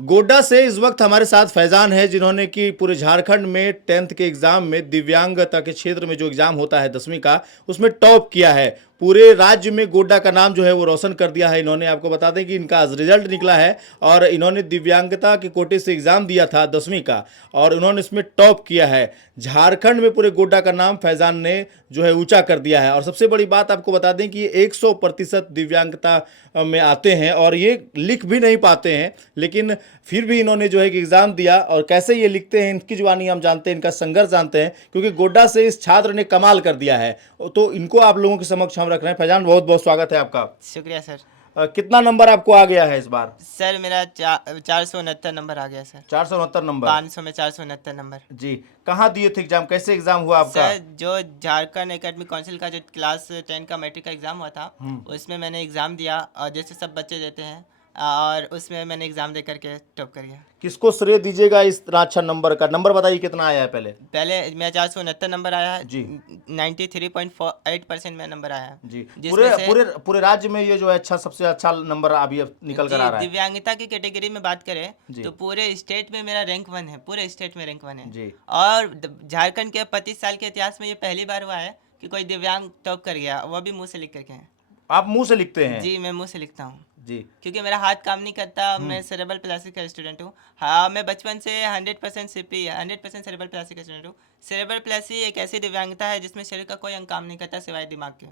गोड्डा से इस वक्त हमारे साथ फैजान है, जिन्होंने कि पूरे झारखंड में 10th के एग्जाम में दिव्यांगता के क्षेत्र में जो एग्जाम होता है 10वीं का, उसमें टॉप किया है। पूरे राज्य में गोड्डा का नाम जो है वो रोशन कर दिया है इन्होंने। आपको बता दें कि इनका आज रिजल्ट निकला है और इन्होंने दिव्यांगता के कोटे से एग्जाम दिया था 10वीं का और उन्होंने इसमें टॉप किया है। झारखंड में पूरे गोड्डा का नाम फैजान ने जो है ऊंचा कर दिया है। और सबसे बड़ी बात आपको बता दें कि ये 100% दिव्यांगता में आते हैं और ये लिख भी नहीं पाते हैं, लेकिन फिर भी इन्होंने जो है कि एग्ज़ाम दिया। और कैसे ये लिखते हैं इनकी जुबानी हम जानते हैं, इनका संघर्ष जानते हैं, क्योंकि गोड्डा से इस छात्र ने कमाल कर दिया है। तो इनको आप लोगों के समक्ष हम रख रहे हैं। फैजान, बहुत बहुत स्वागत है आपका। शुक्रिया सर। कितना नंबर आपको आ गया है इस बार? सर मेरा 469 नंबर आ गया सर। 469 नंबर। 500 में 469 नंबर। जी, कहाँ दिए थे एग्जाम? कैसे एग्जाम हुआ आपका? सर जो झारखंड एकेडमिक काउंसिल का जो क्लास 10 का मैट्रिक का एग्ज़ाम हुआ था, उसमें मैंने एग्ज़ाम दिया और जैसे सब बच्चे देते हैं, और उसमें मैंने एग्ज़ाम दे करके टॉप कर गया। किसको श्रेय दीजिएगा इस इतना अच्छा नंबर का? नंबर बताइए कितना आया है पहले। पहले मेरा 469 नंबर आया है जी। 93.48% में नंबर आया है। जी, पूरे जिसमें से पूरे पूरे राज्य में ये जो है अच्छा, सबसे अच्छा नंबर अभी अब निकल कर आ रहा है। दिव्यांगता की कैटेगरी में बात करें जी। तो पूरे स्टेट में मेरा रैंक 1 है, पूरे स्टेट में रैंक 1 है। जी। और झारखंड के 25 साल के इतिहास में ये पहली बार हुआ है कि कोई दिव्यांग टॉप कर गया, वो भी मुंह से लिख करके है। आप मुंह से लिखते हैं? जी, मैं मुंह से लिखता हूँ। जी। क्योंकि मेरा हाथ काम नहीं करता, मैं सेरेब्रल प्लास्टी का स्टूडेंट हूँ। हाँ, मैं बचपन से 100% सीपी 100% सेरेब्रल प्लास्टी का स्टूडेंट हूँ। सेरेब्रल प्लास्टी एक ऐसी दिव्यांगता है जिसमें शरीर का कोई अंग काम नहीं करता सिवाय दिमाग के।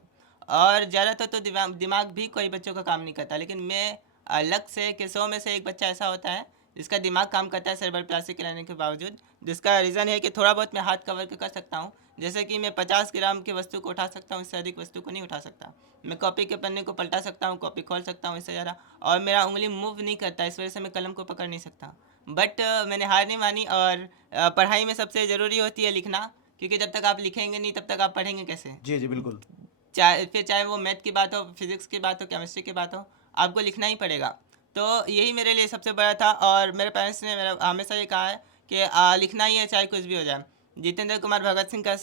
और ज़्यादातर तो दिमाग भी कोई बच्चों का काम नहीं करता, लेकिन मैं अलग से कि 100 में से एक बच्चा ऐसा होता है जिसका दिमाग काम करता है सेरेब्रल प्लास्टी के रहने के बावजूद। जिसका रीज़न है कि थोड़ा बहुत मैं हाथ कवर कर सकता हूँ, जैसे कि मैं 50 ग्राम की वस्तु को उठा सकता हूँ, इससे अधिक वस्तु को नहीं उठा सकता। मैं कॉपी के पन्ने को पलटा सकता हूँ, कॉपी खोल सकता हूँ, इससे ज़्यादा। और मेरा उंगली मूव नहीं करता, इस वजह से मैं कलम को पकड़ नहीं सकता। बट मैंने हार नहीं मानी। और पढ़ाई में सबसे ज़रूरी होती है लिखना, क्योंकि जब तक आप लिखेंगे नहीं तब तक आप पढ़ेंगे कैसे। जी जी बिल्कुल। चाहे वो मैथ की बात हो, फिजिक्स की बात हो, केमिस्ट्री की बात हो, आपको लिखना ही पड़ेगा। तो यही मेरे लिए सबसे बड़ा था। और मेरे पेरेंट्स ने मेरा हमेशा ये कहा है कि लिखना ही है चाहे कुछ भी हो जाए। जितेंद्र कुमार भगत सिंह का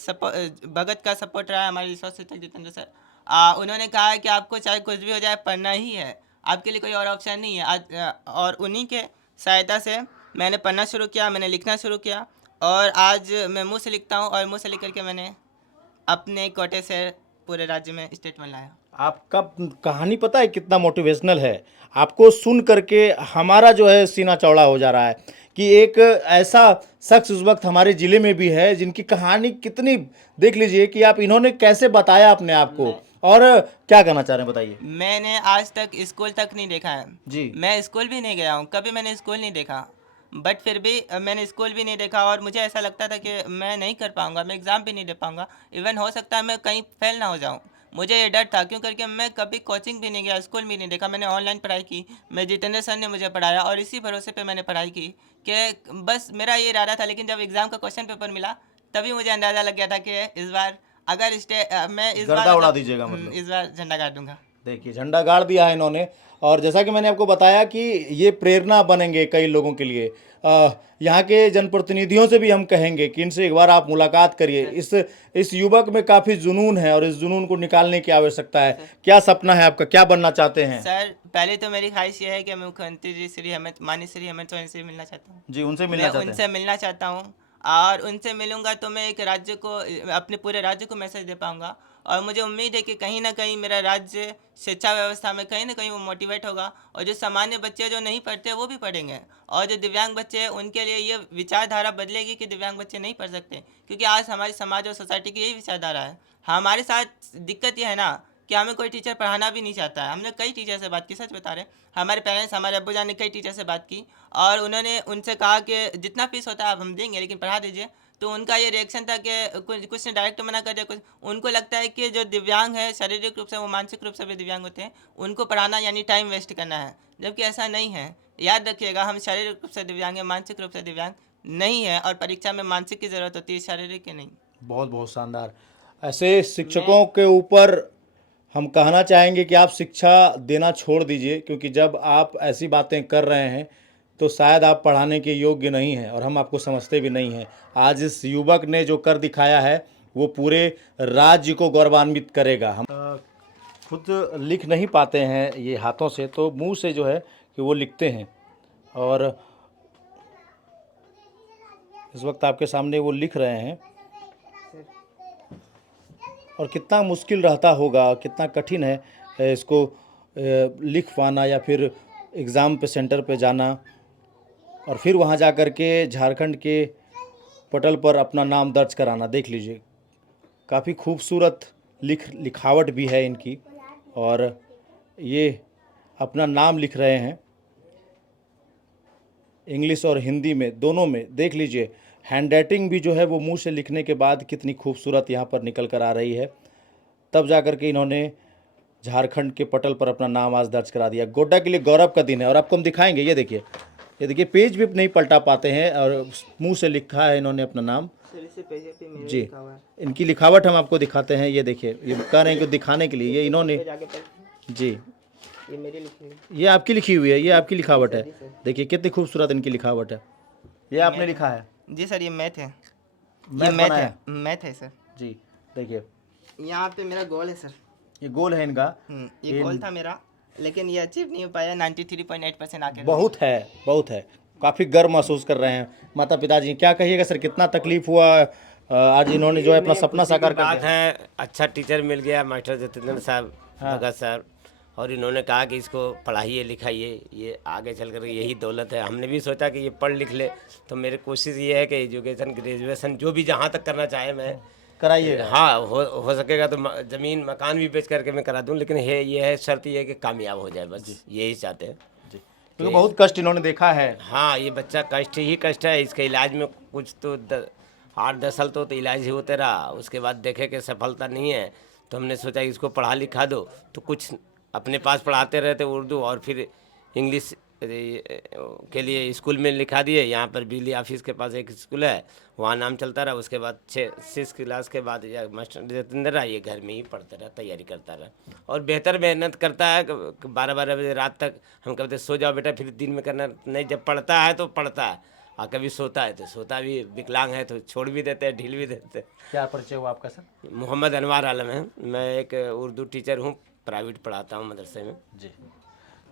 भगत का सपोर्ट रहा है हमारे रिसोर्स शिक्षक जितेंद्र सर। उन्होंने कहा है कि आपको चाहे कुछ भी हो जाए पढ़ना ही है, आपके लिए कोई और ऑप्शन नहीं है। और उन्हीं के सहायता से मैंने पढ़ना शुरू किया, मैंने लिखना शुरू किया, और आज मैं मुँह से लिखता हूँ। और मुँह से लिख करके मैंने अपने कोटे से पूरे राज्य में स्टेट में लाया। आपका कहानी पता है कितना मोटिवेशनल है? आपको सुन करके हमारा जो है सीना चौड़ा हो जा रहा है कि एक ऐसा शख्स उस वक्त हमारे ज़िले में भी है जिनकी कहानी कितनी, देख लीजिए कि आप इन्होंने कैसे बताया अपने आप को। और क्या कहना चाह रहे हैं बताइए। मैंने आज तक स्कूल तक नहीं देखा है जी। मैं स्कूल भी नहीं गया हूँ, कभी मैंने स्कूल नहीं देखा। बट फिर भी मैंने स्कूल भी नहीं देखा और मुझे ऐसा लगता था कि मैं नहीं कर पाऊँगा, मैं एग्ज़ाम भी नहीं दे पाऊँगा। इवन हो सकता है मैं कहीं फेल ना हो जाऊँ। मुझे ये डर था, क्यों करके मैं कभी कोचिंग भी नहीं गया, स्कूल भी नहीं देखा। मैंने ऑनलाइन पढ़ाई की, मैं जितेंद्र सर ने मुझे पढ़ाया और इसी भरोसे पे मैंने पढ़ाई की कि बस मेरा ये इरादा था। लेकिन जब एग्ज़ाम का क्वेश्चन पेपर मिला तभी मुझे अंदाज़ा लग गया था कि इस बार अगर मैं इस बार गर्दा उड़ा मतलब दीजिएगा मतलब। इस बार झंडा गाड़ दूंगा। देखिए, झंडा गाड़ दिया है इन्होंने। और जैसा कि मैंने आपको बताया कि ये प्रेरणा बनेंगे कई लोगों के लिए। यहाँ के जनप्रतिनिधियों से भी हम कहेंगे कि इनसे एक बार आप मुलाकात करिए। इस युवक में काफ़ी जुनून है और इस जुनून को निकालने की आवश्यकता है। क्या सपना है आपका, क्या बनना चाहते हैं? सर पहले तो मेरी ख्वाहिश ये है कि मैं मुख्यमंत्री जी माननीय श्री हेमंत सोरेन से मिलना चाहता हूँ। जी, उनसे मैं मिलना चाहते उनसे हैं। मिलना चाहता हूँ। और उनसे मिलूंगा तो मैं एक राज्य को, अपने पूरे राज्य को मैसेज दे पाऊंगा। और मुझे उम्मीद है कि कहीं ना कहीं मेरा राज्य शिक्षा व्यवस्था में कहीं ना कहीं वो मोटिवेट होगा। और जो सामान्य बच्चे जो नहीं पढ़ते वो भी पढ़ेंगे। और जो दिव्यांग बच्चे हैं उनके लिए ये विचारधारा बदलेगी कि दिव्यांग बच्चे नहीं पढ़ सकते, क्योंकि आज हमारी समाज और सोसाइटी की यही विचारधारा है। हमारे साथ दिक्कत ये है ना कि हमें कोई टीचर पढ़ाना भी नहीं चाहता है। हमने कई टीचर से बात की, सच बता रहे हैं। हमारे पेरेंट्स, हमारे अब्बू जान ने कई टीचर से बात की और उन्होंने उनसे कहा कि जितना फीस होता है आप हम देंगे, लेकिन पढ़ा दीजिए। तो उनका ये रिएक्शन था कि कुछ ने डायरेक्ट मना कर दिया, कुछ उनको लगता है कि जो दिव्यांग है शारीरिक रूप से, वो मानसिक रूप से भी दिव्यांग होते हैं, उनको पढ़ाना यानी टाइम वेस्ट करना है। जबकि ऐसा नहीं है। याद रखिएगा, हम शारीरिक रूप से दिव्यांग हैं, मानसिक रूप से दिव्यांग नहीं है। और परीक्षा में मानसिक की ज़रूरत होती है, शारीरिक की नहीं। बहुत बहुत शानदार। ऐसे शिक्षकों के ऊपर हम कहना चाहेंगे कि आप शिक्षा देना छोड़ दीजिए, क्योंकि जब आप ऐसी बातें कर रहे हैं तो शायद आप पढ़ाने के योग्य नहीं हैं और हम आपको समझते भी नहीं हैं। आज इस युवक ने जो कर दिखाया है वो पूरे राज्य को गौरवान्वित करेगा। हम खुद लिख नहीं पाते हैं ये हाथों से, तो मुंह से जो है कि वो लिखते हैं। और इस वक्त आपके सामने वो लिख रहे हैं और कितना मुश्किल रहता होगा, कितना कठिन है इसको लिख पाना या फिर एग्ज़ाम पे सेंटर पे जाना और फिर वहाँ जा कर के झारखंड के पटल पर अपना नाम दर्ज कराना। देख लीजिए, काफ़ी खूबसूरत लिखावट भी है इनकी और ये अपना नाम लिख रहे हैं इंग्लिश और हिंदी में, दोनों में। देख लीजिए, हैंड राइटिंग भी जो है वो मुंह से लिखने के बाद कितनी खूबसूरत यहाँ पर निकल कर आ रही है। तब जा कर के इन्होंने झारखंड के पटल पर अपना नाम आज दर्ज करा दिया। गोड्डा के लिए गौरव का दिन है और आपको हम दिखाएंगे। ये देखिए पेज भी नहीं पलटा पाते हैं और मुंह से लिखा है इन्होंने अपना नाम। जी, इनकी लिखावट हम आपको दिखाते हैं। ये देखिए, ये कह रहे हैं कि दिखाने के लिए ये इन्होंने, जी, ये मेरी लिखी हुई, ये आपकी लिखी हुई है, ये आपकी लिखावट है। देखिए कितनी खूबसूरत इनकी लिखावट है। ये आपने लिखा है? जी सर, ये मैथ है, मैथ है सर। जी, देखिए यहाँ पे मेरा गोल है सर। ये गोल है इनका। ये गोल था मेरा, लेकिन ये अचीव नहीं हो पाया। 93.8% आके बहुत है। काफ़ी गर्व महसूस कर रहे हैं माता पिताजी। क्या कहिएगा सर, कितना तकलीफ हुआ आज इन्होंने जो है अपना सपना साकार कर बात दिया? है, अच्छा टीचर मिल गया, मास्टर जतेंद्र साहब भगत सर, और इन्होंने कहा कि इसको पढ़ाइए लिखाइए, ये आगे चल कर यही दौलत है। हमने भी सोचा कि ये पढ़ लिख ले, तो मेरी कोशिश ये है कि एजुकेशन ग्रेजुएशन जो भी जहाँ तक करना चाहे मैं कराइएगा। हाँ, हो सकेगा तो ज़मीन मकान भी बेच करके मैं करा दूँ, लेकिन ये है शर्त ये है कि कामयाब हो जाए, बस यही चाहते हैं। क्योंकि बहुत कष्ट इन्होंने देखा है। हाँ, ये बच्चा कष्ट ही कष्ट है। इसके इलाज में कुछ तो 8-10 साल तो इलाज ही होते रहा, उसके बाद देखे कि सफलता नहीं है, तो हमने सोचा कि इसको पढ़ा लिखा दो। तो कुछ अपने पास पढ़ाते रहते उर्दू, और फिर इंग्लिश के लिए स्कूल में लिखा दिए। यहाँ पर बिजली ऑफिस के पास एक स्कूल है, वहाँ नाम चलता रहा। उसके बाद 6 क्लास के बाद मास्टर जतेंद्र रहा, ये घर में ही पढ़ता रहा, तैयारी करता रहा और बेहतर मेहनत करता है। 12-12 बजे रात तक हम कहते सो जाओ बेटा, फिर दिन में करना नहीं। जब पढ़ता है तो पढ़ता है, और कभी सोता है तो सोता भी। विकलांग है तो छोड़ भी देते हैं, ढील भी देते हैं। क्या परिचय हुआ आपका सर? मोहम्मद अनवार आलम है, मैं एक उर्दू टीचर हूँ, प्राइवेट पढ़ाता हूँ मदरसे में। जी,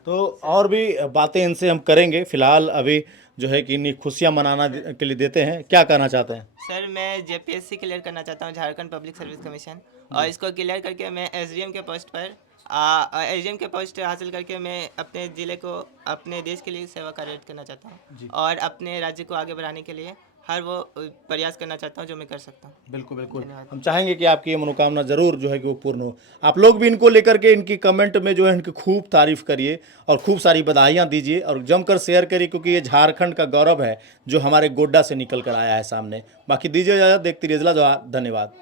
तो और भी बातें इनसे हम करेंगे। फिलहाल अभी जो है कि इन्हीं खुशियाँ मनाना के लिए देते हैं। क्या कहना चाहते हैं? सर, मैं जेपीएससी क्लियर करना चाहता हूँ, झारखंड पब्लिक सर्विस कमीशन, और इसको क्लियर करके मैं एसडीएम के पोस्ट पर एसडीएम के पोस्ट हासिल करके मैं अपने ज़िले को, अपने देश के लिए सेवा कार्य करना चाहता हूँ और अपने राज्य को आगे बढ़ाने के लिए हर वो प्रयास करना चाहता हूँ जो मैं कर सकता हूँ। बिल्कुल, हम चाहेंगे कि आपकी ये मनोकामना ज़रूर जो है कि वो पूर्ण हो। आप लोग भी इनको लेकर के इनकी कमेंट में जो है इनकी खूब तारीफ़ करिए और खूब सारी बधाइयाँ दीजिए और जमकर शेयर करिए, क्योंकि ये झारखंड का गौरव है जो हमारे गोड्डा से निकल कर आया है सामने। बाकी दीजिए इजाज़त, देखती रहिए इजला जवाब। धन्यवाद।